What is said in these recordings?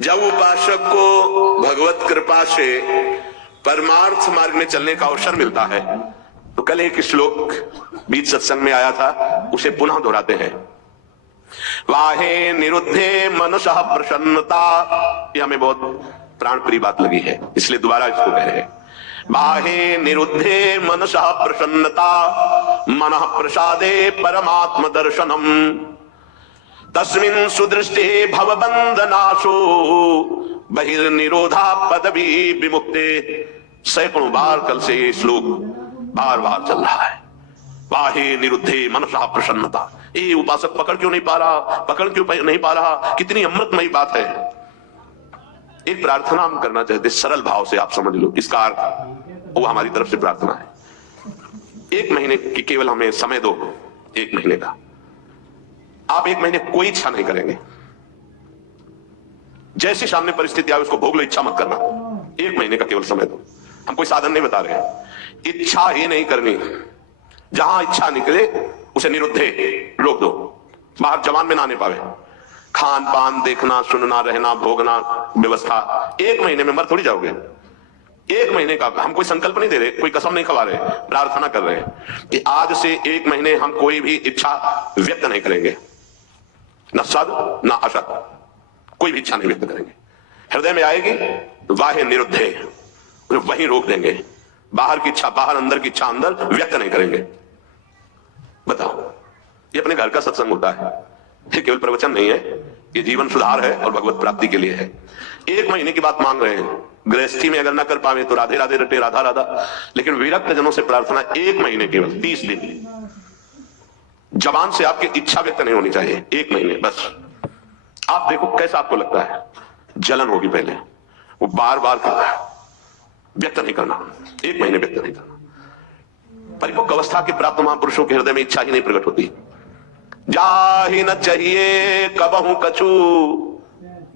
जब उपासक को भगवत कृपा से परमार्थ मार्ग में चलने का अवसर मिलता है, तो कल एक श्लोक बीच सत्संग में आया था, उसे पुनः दोहराते हैं। वाहे निरुद्धे मनसः प्रसन्नता, यह हमें बहुत प्राण प्रिय बात लगी है, इसलिए दोबारा इसको कह रहे हैं। बाहे निरुद्धे मनसः प्रसन्नता, मनः प्रसादे परमात्म दर्शनम, तस्मिन् सुदृष्टे भवबंधनाशो बहिर्निरोधा पदवी विमुक्ते। सैकड़ों बार कल से ये श्लोक बार बार चल रहा है। वाहे निरुद्धे मनसा प्रसन्नता, ये उपासक पकड़ क्यों नहीं पा रहा, पकड़ क्यों नहीं पा रहा, कितनी अमृतमयी बात है। एक प्रार्थना हम करना चाहते, सरल भाव से आप समझ लो इसका अर्थ, वो हमारी तरफ से प्रार्थना है। 1 महीने की केवल हमें समय दो, 1 महीने का। आप 1 महीने कोई इच्छा नहीं करेंगे, जैसी सामने परिस्थिति आए उसको भोग लो, इच्छा मत करना। 1 महीने का केवल समय दो। हम कोई साधन नहीं बता रहे हैं, इच्छा ही नहीं करनी। जहां इच्छा निकले उसे निरुद्धे रोक दो, बाहर जवान में ना आने पावे। खान पान देखना, सुनना, रहना, भोगना, व्यवस्था 1 महीने में मर थोड़ी जाओगे। 1 महीने का हम कोई संकल्प नहीं दे रहे, कोई कसम नहीं खवा रहे, प्रार्थना कर रहे हैं कि आज से 1 महीने हम कोई भी इच्छा व्यक्त नहीं करेंगे, न सद न असत, कोई भी इच्छा नहीं व्यक्त करेंगे। हृदय में आएगी तो वाहे निरुद्धे, वहीं रोक देंगे। बाहर की इच्छा बाहर, अंदर की इच्छा अंदर, व्यक्त नहीं करेंगे। बताओ, ये अपने घर का सत्संग होता है, ये केवल प्रवचन नहीं है, ये जीवन सुधार है और भगवत प्राप्ति के लिए है। 1 महीने की बात मांग रहे हैं। गृहस्थी में अगर ना कर पावे तो राधे राधे रटे, राधा राधा। लेकिन विरक्त जनों से प्रार्थना 1 महीने, केवल 30 दिन। जबान से आपकी इच्छा व्यक्त नहीं होनी चाहिए, 1 महीने बस। आप देखो कैसा आपको लगता है, जलन होगी पहले, वो बार बार व्यक्त नहीं करना, 1 महीने व्यक्त नहीं करना। परिपक्व अवस्था के प्राप्त महापुरुषों के हृदय में इच्छा ही नहीं प्रकट होती। जाहि न चाहिए कबहू कछु,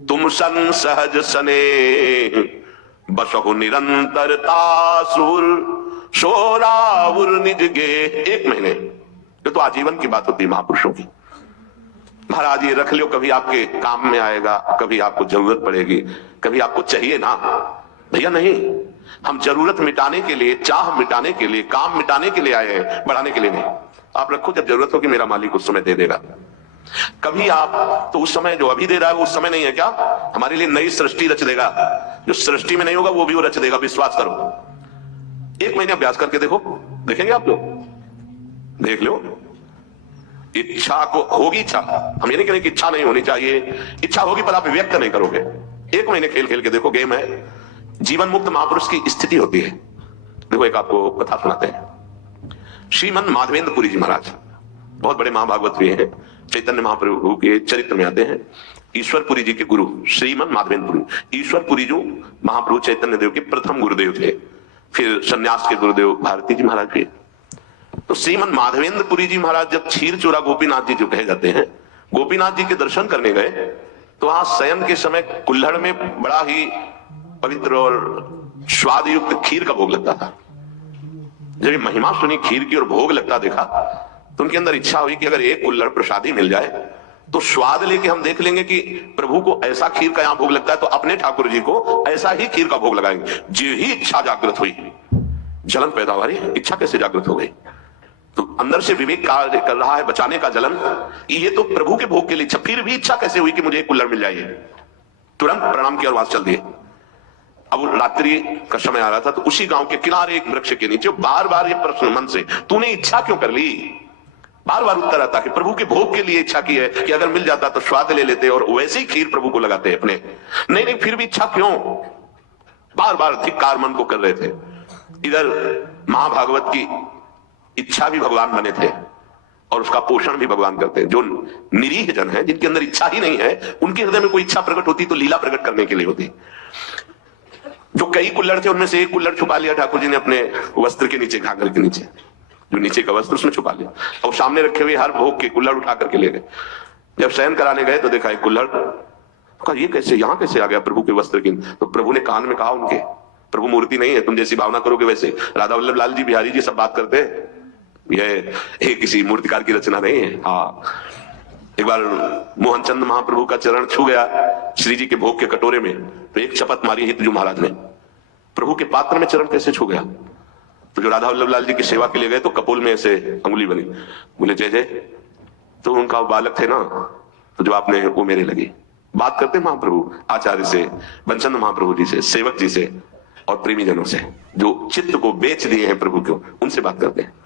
तुम सन सहज सने, बसहु निरंतरता सुर शोराउर निज गे। 1 महीने, ये तो आजीवन की बात होती है महापुरुषों की। महाराज ये रख लो, कभी आपके काम में आएगा, कभी आपको जरूरत पड़ेगी, कभी आपको चाहिए ना। भैया नहीं, हम जरूरत मिटाने के लिए, चाह मिटाने के लिए, काम मिटाने के लिए आए हैं, बढ़ाने के लिए नहीं। आप रखो, जब जरूरत हो कि मेरा मालिक उस समय दे देगा। कभी आप तो उस समय जो अभी दे रहा है वो उस समय नहीं है क्या, हमारे लिए नई सृष्टि रच देगा। जो सृष्टि में नहीं होगा वो भी वो रच देगा, विश्वास करो। 1 महीने अभ्यास करके देखो, देखेंगे आप लोग, देख लो। इच्छा को होगी, इच्छा, हम ये नहीं करें कि इच्छा नहीं होनी चाहिए, इच्छा होगी पर आप व्यक्त नहीं करोगे। 1 महीने खेल खेल के देखो, गेम है। जीवन मुक्त महापुरुष की स्थिति होती है। देखो एक आपको कथा सुनाते हैं। श्रीमन माधवेंद्रपुरी जी महाराज बहुत बड़े महाभागवत भी हैं, चैतन्य महाप्रभु के चरित्र में आते हैं। ईश्वरपुरी जी के गुरु श्रीमन माधवेंद्रपुरी, ईश्वरपुरी जो महाप्रभु चैतन्य देव के प्रथम गुरुदेव थे, फिर संन्यास के गुरुदेव भारती जी महाराज के। तो श्रीमन माधवेंद्रपुरी जी महाराज जब क्षीर चोरा गोपीनाथ जी जो कहे जाते हैं, गोपीनाथ जी के दर्शन करने गए, तो वहां शयन के समय कुल्हड़ में बड़ा ही पवित्र और स्वाद युक्त खीर का भोग लगता था। जब महिमा सुनी खीर की और भोग लगता देखा, तो उनके अंदर इच्छा हुई कि अगर एक कुल्हड़ प्रसादी मिल जाए तो स्वाद लेके हम देख लेंगे कि प्रभु को ऐसा खीर का यहां भोग लगता है, तो अपने ठाकुर जी को ऐसा ही खीर का भोग लगाएंगे। जो ही इच्छा जागृत हुई, जलन पैदा हुई। इच्छा कैसे जागृत हो गई? तो अंदर से विवेक कार्य कर रहा है, बचाने का जलन। ये तो प्रभु के भोग के लिए इच्छा, फिर भी इच्छा कैसे हुई कि मुझे एक कुल्हड़ मिल जाए? तुरंत प्रणाम किया और वास चल दिए। अब रात्रि का समय आ रहा था, तो उसी गांव के किनारे एक वृक्ष के नीचे बार बार ये प्रश्न मन से, तूने इच्छा क्यों कर ली? बार बार उत्तर आता कि प्रभु के भोग के लिए इच्छा की है कि अगर मिल जाता तो स्वाद ले लेते और वैसे ही खीर प्रभु को लगाते अपने। नहीं नहीं, फिर भी इच्छा क्यों? बार बार धिक्कार मन को कर रहे थे। इधर महाभागवत की इच्छा भी भगवान बने थे और उसका पोषण भी भगवान करते हैं। जो निरीह जन है, जिनके अंदर इच्छा ही नहीं है, उनके हृदय में कोई इच्छा प्रकट होती तो लीला प्रकट करने के लिए होती। जो कई कुल्हड़ थे उनमें से एक कुल्हड़ छुपा लिया ठाकुर जी ने अपने वस्त्र के नीचे, घाघर के नीचे, जो नीचे का वस्त्र उसमें छुपा लिया और सामने रखे हुए हर भोग के कुल्हड़ उठा करके ले गए। जब शयन कराने गए तो देखा एक कुल्हड़, कहा ये कैसे, यहां कैसे आ गया प्रभु के वस्त्र की? तो प्रभु ने कान में कहा उनके, प्रभु मूर्ति नहीं है, तुम जैसी भावना करोगे वैसे। राधा वल्लभ लाल जी, बिहारी जी सब बात करते हैं, यह किसी मूर्तिकार की रचना नहीं है। हाँ, एक बार मोहनचंद महाप्रभु का चरण छू गया श्री जी के भोग के कटोरे में, तो एक शपथ मारी हितजू महाराज ने, प्रभु के पात्र में चरण कैसे छू गया? तो जो राधा वल्लभ लाल जी की सेवा के लिए गए तो कपोल में ऐसे अंगुली बनी, बोले जय जय, तो उनका बालक थे ना, तो जो आपने वो मेरे लगी। बात करते महाप्रभु आचार्य से, बंचंद महाप्रभु जी से, सेवक जी से और प्रेमी जनों से, जो चित्त को बेच दिए हैं प्रभु को, उनसे बात करते हैं।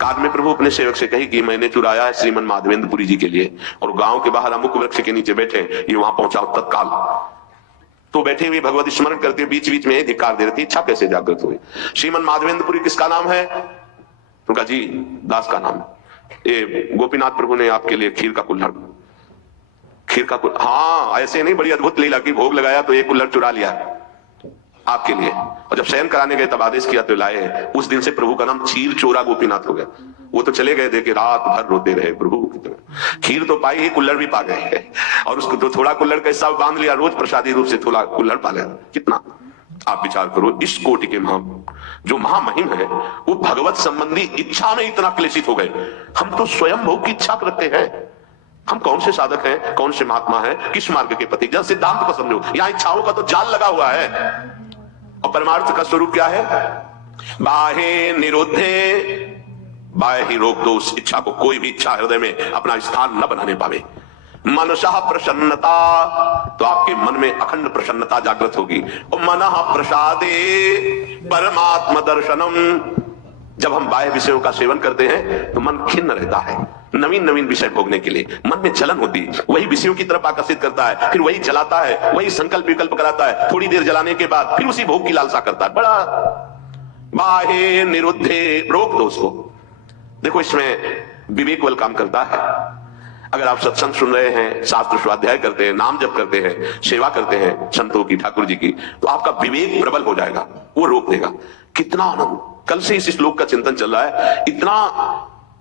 काल में प्रभु अपने सेवक से कही कि मैंने चुराया है श्रीमन माधवेंद्रपुरी जी के लिए, और गांव के बाहर अमुक वृक्ष के नीचे बैठे, ये वहां पहुंचाओ तत्काल। तो बैठे हुए भगवत स्मरण करते बीच बीच में धिक्कार दे रही थी, इच्छा कैसे जागृत हुई? श्रीमन माधवेंद्रपुरी किसका नाम है? उनका जी दास का नाम। ये गोपीनाथ प्रभु ने आपके लिए खीर का कुल्हड़, हाँ ऐसे नहीं, बड़ी अद्भुत लीला की, भोग लगाया तो एक कुल्हड़ चुरा लिया आपके लिए, और जब शयन कराने गए तब आदेश किया तो लाए। उस दिन से प्रभु का नाम चीर चोरा गोपीनाथ हो गया। वो तो चले गए देखे, रात भर रोते रहे प्रभु, खीर तो पाई ही, कुल्हड़ भी पा गए, और उसको तो थोड़ा कुल्हड़ का हिस्सा बांध लिया, रोज प्रसादी रूप से थोड़ा कुल्हड़ पा लिया। कितना आप विचार करो, इस कोटि के जो महामहिम है वो भगवत संबंधी इच्छा में इतना क्लेशित हो गए। हम तो स्वयं भोग की इच्छा करते हैं। हम कौन से साधक हैं, कौन से महात्मा हैं, किस मार्ग के पति? जब सिद्धांत को समझो, यहाँ इच्छाओं का तो जाल लगा हुआ है, और परमार्थ का स्वरूप क्या है? बाहे निरोधे, बाहे ही रोक दो उस इच्छा को, कोई भी इच्छा हृदय में अपना स्थान न बनाने पावे। मनसा प्रसन्नता, तो आपके मन में अखंड प्रसन्नता जागृत होगी। और मनः प्रसादे परमात्म दर्शनम, जब हम बाह्य विषयों का सेवन करते हैं तो मन खिन्न रहता है, नवीन नवीन विषय भोगने के लिए मन में जलन होती है, वही विषयों की तरफ आकर्षित करता है, फिर वही जलाता है, वही संकल्प विकल्प कराता है, थोड़ी देर जलाने के बाद फिर उसी भोग की लालसा करता है। बड़ा बाहे निरुद्धे, रोक दो उसको। देखो इसमें विवेक बल काम करता है। अगर आप सत्संग सुन रहे हैं, शास्त्र स्वाध्याय करते हैं, नाम जप करते हैं, सेवा करते हैं संतों की, ठाकुर जी की, तो आपका विवेक प्रबल हो जाएगा, वो रोक देगा। कितना आनंद, कल से इस श्लोक का चिंतन चल रहा है। इतना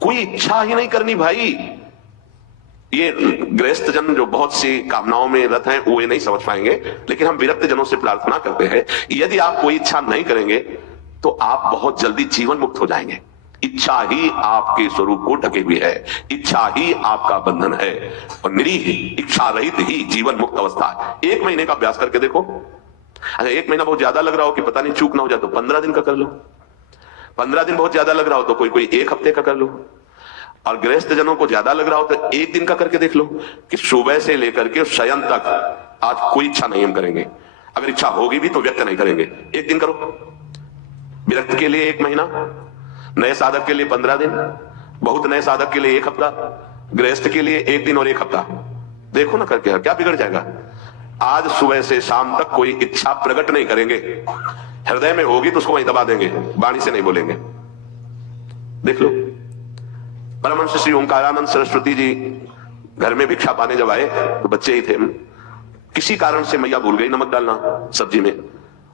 कोई इच्छा ही नहीं करनी भाई। ये गृहस्थ जन जो बहुत सी कामनाओं में रत हैं वो ये नहीं समझ पाएंगे, लेकिन हम विरक्त जनों से प्रार्थना करते हैं, यदि आप कोई इच्छा नहीं करेंगे तो आप बहुत जल्दी जीवन मुक्त हो जाएंगे। इच्छा ही आपके स्वरूप को ढके हुए है, इच्छा ही आपका बंधन है, और निरीह इच्छा रहित ही जीवन मुक्त अवस्था है। 1 महीने का अभ्यास करके देखो। अगर 1 महीना बहुत ज्यादा लग रहा हो कि पता नहीं चूक ना हो जाए तो 15 दिन का कर लो। 15 दिन बहुत ज्यादा लग रहा हो तो कोई 1 हफ्ते का कर लो। और गृहस्थ जनों को ज्यादा लग रहा हो तो 1 दिन का करके देख लो कि सुबह से लेकर के शयन तक आज कोई इच्छा नहीं हम करेंगे। अगर इच्छा होगी भी तो व्यक्त नहीं करेंगे। 1 दिन करो। विरक्त के लिए 1 महीना, नए साधक के लिए 15 दिन, बहुत नए साधक के लिए 1 हफ्ता, गृहस्थ के लिए 1 दिन और 1 हफ्ता। देखो ना करके क्या बिगड़ जाएगा। आज सुबह से शाम तक कोई इच्छा प्रकट नहीं करेंगे, हृदय में होगी तो उसको वहीं दबा देंगे, वाणी से नहीं बोलेंगे। देख लो, परमहंस श्री ओंकारानंद सरस्वती जी घर में भिक्षा पाने जब आए तो बच्चे ही थे, किसी कारण से मैया भूल गई नमक डालना सब्जी में।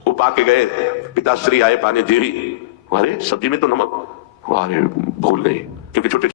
वो पाके गए, पिताश्री आए पाने, देवी, अरे सब्जी में तो नमक, अरे भूल गई, क्योंकि छोटे